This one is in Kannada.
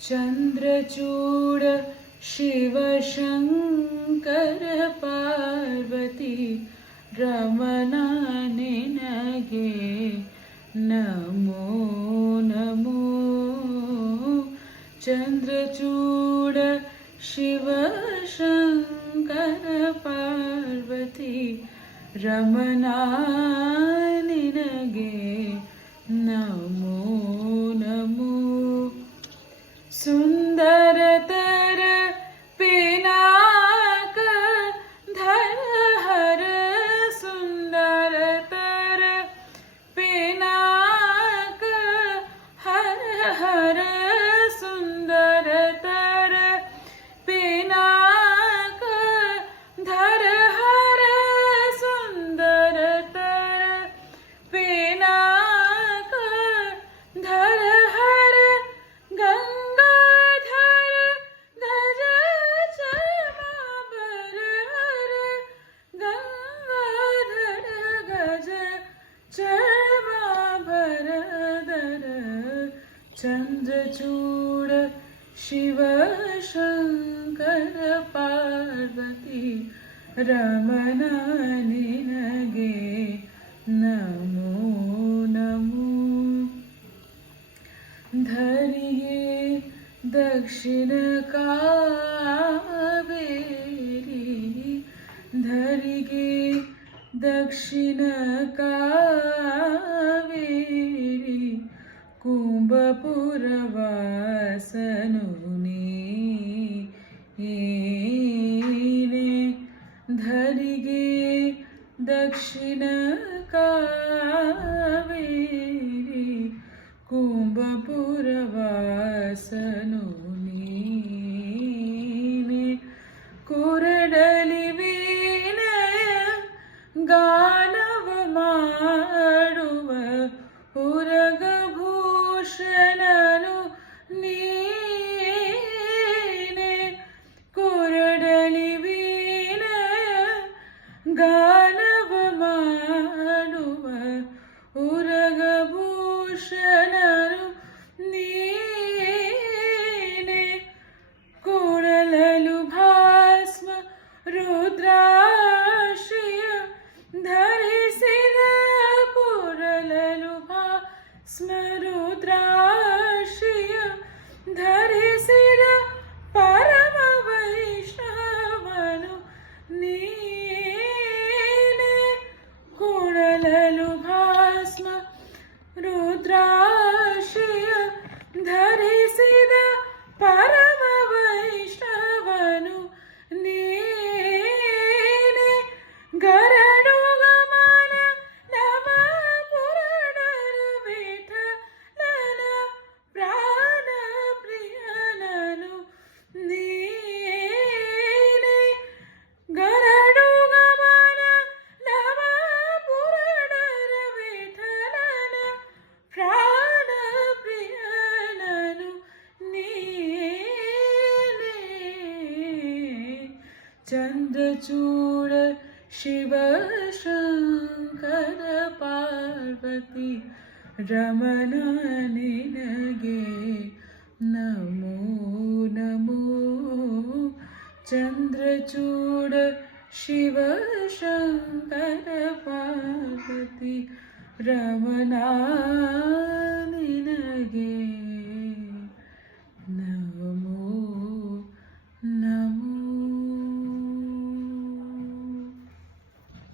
चंद्रचूड शिव शंकर पार्वती रमणा निनगे नमो नमो चंद्रचूड शिव शंकर पार्वती रमणा निनगे नमो नमो सुंदरतर पिनाक धर हर सुंदरतर पिनाक हर हर सुंदरतर पिनाक धर हर सुंदरतर पिनाक धर हर चंद्रचूड शिव शंकर पार्वती रमणा निनगे नमो नमो धरिये दक्षिण कावेरी धरिगे दक्षिण कावेरी कुंभपुरवासनुनी धरिगे दक्षिण कावेरी कुंभपुरवासनुनी कुरडली वीणय गानव ಮಾಡುವ ಉರಗಭೂಷಣನು ನೀನೆ ಕುರಡಲಿ ವೀಣಯ ಗಾನವ ಮಾಡುವ ಉರಗಭೂಷಣನು ನೀನೆ ಕೂಡಲಲು ಭಾಸ್ಮ ರುದ್ರಾಶ್ರಿಯ ಧರಿಸಿದ ಕೂಡಲಲು ಸ್ಮರುದ್ರಾಶ್ರಿಯ ಧರಿಸಿದ ಪರಮ ವೈಷ್ಣವನು ನೀನೆ ಕೂಡಲಲು ಭಾಸ್ಮ ರುದ್ರಾಶ್ರಿಯ ಧರಿಸಿದ ಪರಮ ವೈಷ್ಣವನು ನೀನೆ ಗರಡು ಗಮನ ನಮ ಪುರಡರ ವಿಠಲನ ಪ್ರಾಣ ಪ್ರಿಯನನು ನೀನೆ ಗರಡು ಗಮನ ನಮ ಪುರಡರ ವಿಠಲನ ಪ್ರಾಣ ಪ್ರಿಯನನು ನೀನೆ ಚಂದ್ರಚೂಡ ಶಿವ ಶಂಕರ ಪಾರ್ವತಿ ರಮಣ ನಿನಗೆ ನಮೋ ನಮೋ ಚಂದ್ರಚೂಡ ಶಿವ ಶಂಕರ ಪಾರ್ವತಿ ರಮಣ